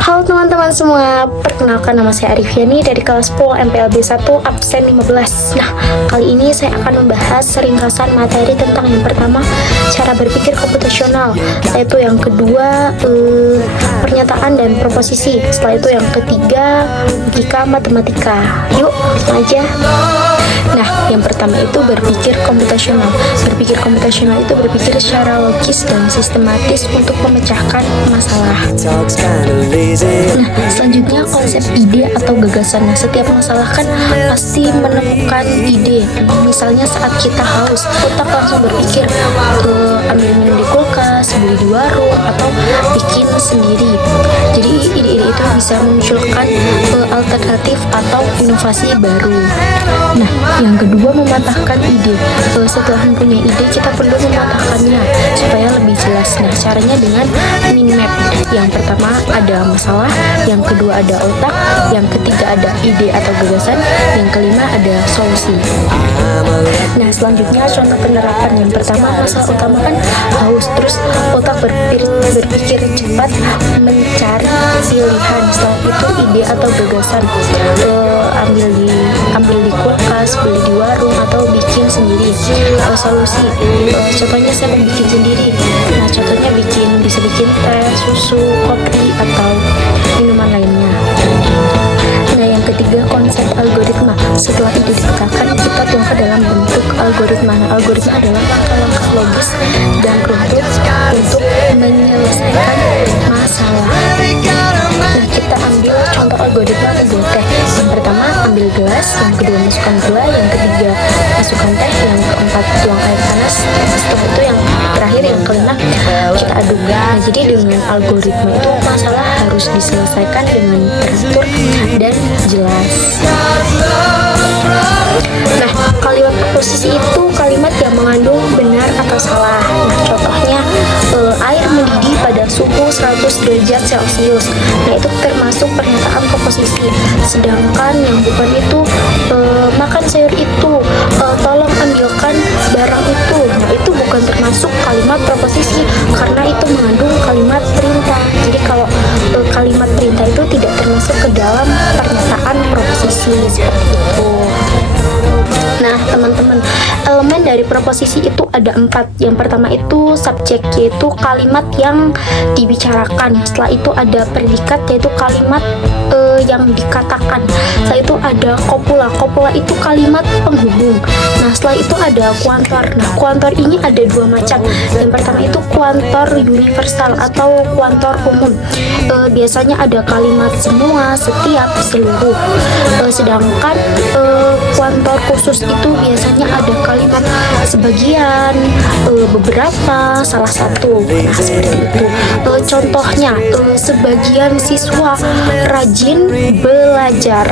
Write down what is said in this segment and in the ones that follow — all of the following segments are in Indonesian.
Halo teman-teman semua, perkenalkan nama saya Arifiani dari kelas 10 MPLB 1 absen 15. Nah, kali ini saya akan membahas ringkasan materi tentang yang pertama, cara berpikir komputasional. Setelah itu yang kedua, pernyataan dan proposisi. Setelah itu yang ketiga, logika matematika. Yuk, langsung aja. Nah, yang pertama itu berpikir komputasional. Berpikir komputasional itu berpikir secara logis dan sistematis untuk memecahkan masalah. Nah, selanjutnya konsep ide atau gagasan. Nah, setiap masalah kan pasti menemukan ide. Misalnya saat kita haus, otak langsung berpikir ambil minum di kulkas, beli di warung, atau bikin sendiri. Jadi ide-ide itu bisa memunculkan alternatif atau inovasi baru. Nah, yang kedua mematahkan ide. Setelah mempunyai ide, kita perlu mematahkannya supaya lebih jelas. Nah, caranya dengan mind map. Yang pertama ada masalah, yang kedua ada otak, yang ketiga ada ide atau gagasan, yang kelima ada solusi. Nah, selanjutnya contoh penerapan. Yang pertama, masalah utama kan haus, terus otak berpikir cepat mencari pilihan. Setelah itu ide atau gagasan, ambil di kulkas, beli di warung, atau bikin sendiri. Solusi, contohnya saya mau bikin sendiri. Nah, contohnya bisa bikin teh, susu, kopi, atau minuman lainnya. Nah, yang ketiga konsep algoritma. Setelah ide dipetakan, kita tuangkan dalam bentuk algoritma. Nah, algoritma adalah langkah-langkah logis dan runtut untuk menyelesaikan masalah. Nah, kita ambil contoh algoritma membuat teh. Yang pertama ambil gelas, yang kedua masukkan gula, yang ketiga masukkan teh, yang keempat tuang air panas, setelah itu yang terakhir yang kelima kita aduk. Nah, jadi dengan algoritma itu masalah harus diselesaikan dengan teratur dan jelas. Nah, kalimat proposisi itu kalimat yang mengandung benar atau salah. Nah, contohnya air mendidih pada suhu 100 derajat Celcius. Nah, itu termasuk pernyataan proposisi. Sedangkan yang bukan itu, makan sayur itu, tolong ambilkan barang itu. Nah, itu bukan termasuk kalimat proposisi karena itu mengandung kalimat perintah. Jadi kalau kalimat perintah itu tidak termasuk ke dalam pernyataan proposisi seperti itu. Nah, teman-teman, elemen dari proposisi itu ada 4. Yang pertama itu subjek, yaitu kalimat yang dibicarakan. Setelah itu ada predikat, yaitu kalimat yang dikatakan. Setelah itu ada kopula. Kopula itu kalimat penghubung. Nah, setelah itu ada kuantor. Nah, kuantor ini ada 2 macam. Yang pertama itu kuantor universal atau kuantor umum. Biasanya ada kalimat semua, setiap, seluruh. Sedangkan kuantor khusus itu biasanya ada kalimat sebagian, beberapa, salah satu. Nah, seperti itu. Contohnya, sebagian siswa rajin belajar.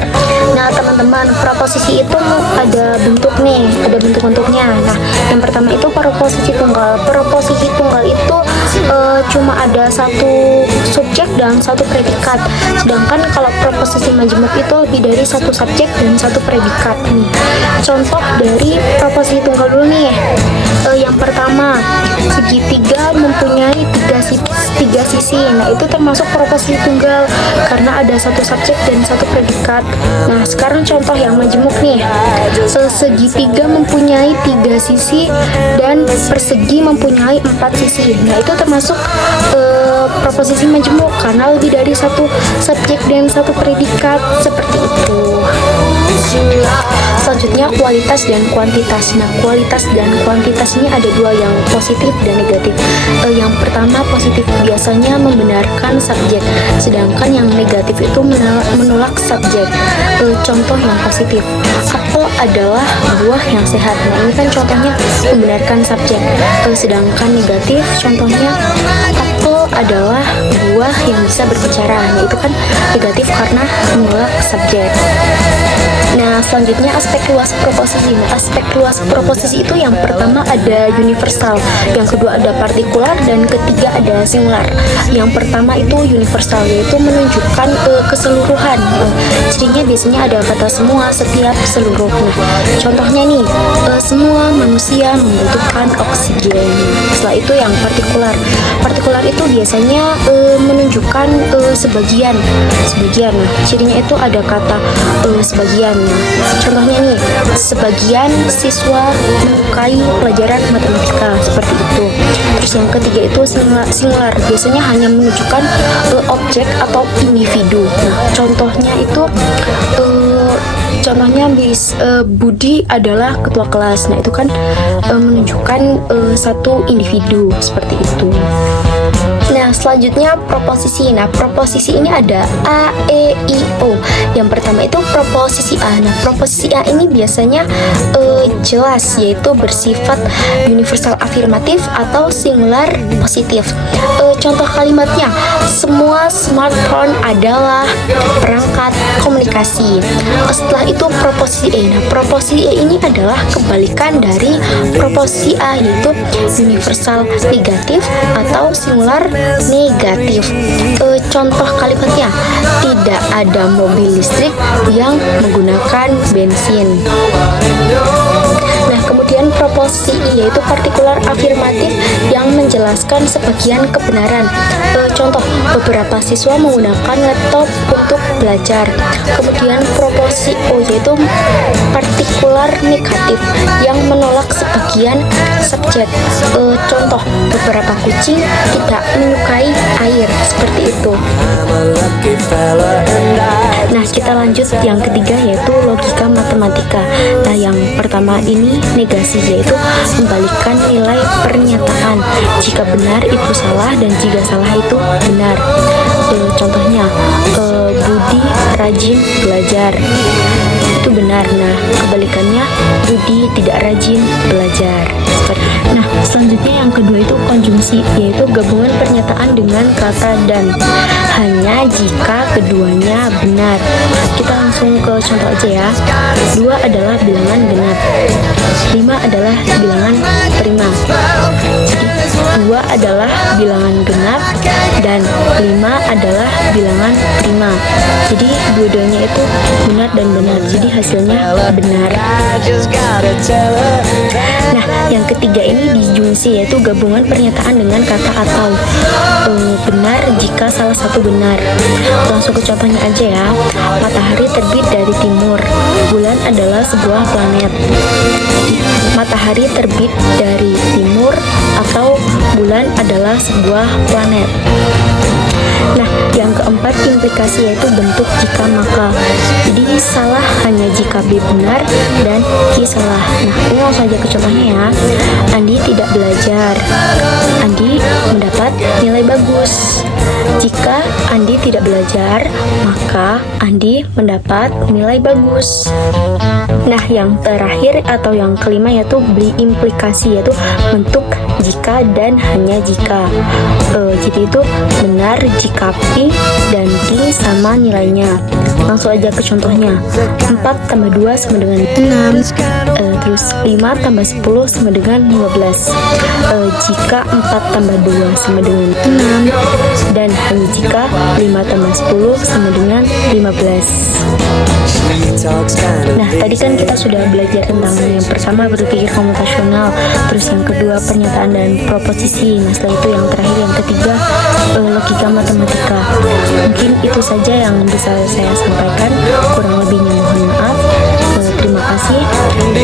Nah, teman-teman, proposisi itu ada bentuk-bentuknya. Nah, yang pertama itu proposisi tunggal. Proposisi tunggal itu cuma ada satu subjek dan satu predikat. Sedangkan kalau proposisi majemuk itu lebih dari satu subjek dan satu predikat. Nih, contoh dari proposisi tunggal dulu nih. Yang pertama, segitiga mempunyai tiga sisi. Nah, itu termasuk proposisi tunggal karena ada satu subjek dan satu predikat. Nah, sekarang contoh yang majemuk nih. Segitiga mempunyai 3 sisi dan persegi mempunyai 4 sisi. Nah, itu termasuk proposisi majemuk karena lebih dari satu subjek dan satu predikat, seperti itu. Selanjutnya kualitas dan kuantitas. Nah, kualitas dan kuantitas ini ada 2, yang positif dan negatif. Yang pertama positif, biasanya membenarkan subjek, sedangkan yang negatif itu menolak subjek. Contoh yang positif, apel adalah buah yang sehat. Nah, ini kan contohnya membenarkan subjek. Sedangkan negatif, contohnya apel adalah buah yang bisa berbicara. Nah, itu kan negatif karena menolak subjek. Nah, selanjutnya aspek luas proposisi. Nah, aspek luas proposisi itu yang pertama ada universal, yang kedua ada partikular, dan ketiga ada singular. Yang pertama itu universal, yaitu menunjukkan keseluruhan. Cirinya biasanya ada kata semua, setiap, seluruh. Nah, contohnya nih, semua manusia membutuhkan oksigen. Setelah itu yang partikular. Partikular itu biasanya menunjukkan sebagian. Nah, cirinya itu ada kata sebagian. Nah, contohnya nih, sebagian siswa menyukai pelajaran matematika, seperti itu. Terus yang ketiga itu singular, biasanya hanya menunjukkan objek atau individu. Nah, contohnya itu Budi adalah ketua kelas. Nah, itu kan menunjukkan satu individu, seperti itu. Nah, selanjutnya proposisi. Nah, proposisi ini ada A, E, I, O. Yang pertama itu proposisi A. Nah, proposisi A ini biasanya jelas, yaitu bersifat universal afirmatif atau singular positif. Contoh kalimatnya, semua smartphone adalah perangkat komunikasi. Setelah itu proposisi E. Nah, proposisi E ini adalah kebalikan dari proposisi A, yaitu universal negatif atau singular negatif. Contoh kalimatnya, tidak ada mobil listrik yang menggunakan bensin. Nah, kemudian proposisi I, yaitu partikular afirmatif yang menjelaskan sebagian kebenaran. Contoh, beberapa siswa menggunakan laptop untuk belajar. Kemudian proposisi O, yaitu partikular negatif yang menolak sebagian subjek. Contoh, beberapa kucing tidak menyukai air, seperti itu. Nah, kita lanjut yang ketiga, yaitu logika matematika. Nah, yang pertama ini negasi, yaitu membalikkan nilai pernyataan. Jika benar itu salah dan jika salah itu benar. Contohnya, Budi rajin belajar, itu benar. Nah, kebalikannya, Budi tidak rajin belajar. Nah, selanjutnya yang kedua itu konjungsi, yaitu gabungan pernyataan dengan kata dan, hanya jika keduanya benar. Kita langsung ke contoh aja ya. 2 adalah bilangan genap, 5 adalah bilangan prima. Jadi 2 adalah bilangan genap dan 5 adalah bilangan prima. Jadi dua-duanya itu benar dan benar, jadi hasilnya benar. Nah, yang ketiga ini disjungsi, yaitu gabungan pernyataan dengan kata atau. Benar jika salah satu benar. Langsung ke contohnya aja ya. Matahari terbit dari timur, bulan adalah sebuah planet. Matahari terbit dari timur atau bulan adalah sebuah planet. Nah, yang keempat implikasi, yaitu bentuk jika maka. Jadi salah hanya jika B benar dan Q salah. Nah, ini langsung aja ke contohnya ya. Andi tidak belajar, Andi mendapat nilai bagus. Jika Andi tidak belajar, maka Andi mendapat nilai bagus. Nah, yang terakhir atau yang kelima yaitu implikasi, yaitu bentuk jika dan hanya jika. Jadi itu benar jika P dan Q sama nilainya. Langsung aja ke contohnya. 4 tambah 2 sama dengan 6. Terus 5 tambah 10 sama dengan 15. Jika 4 tambah 2 sama dengan 6 dan hanya jika 5 tambah 10 sama dengan 15. Nah, tadi kan kita sudah belajar tentang yang pertama berpikir komputasional, terus yang kedua pernyataan dan proposisi. Nah, setelah itu yang terakhir, yang ketiga logika matematika. Mungkin itu saja yang bisa saya sampaikan, kurang lebihnya mohon maaf. Terima kasih.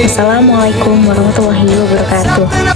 Assalamualaikum warahmatullahi wabarakatuh.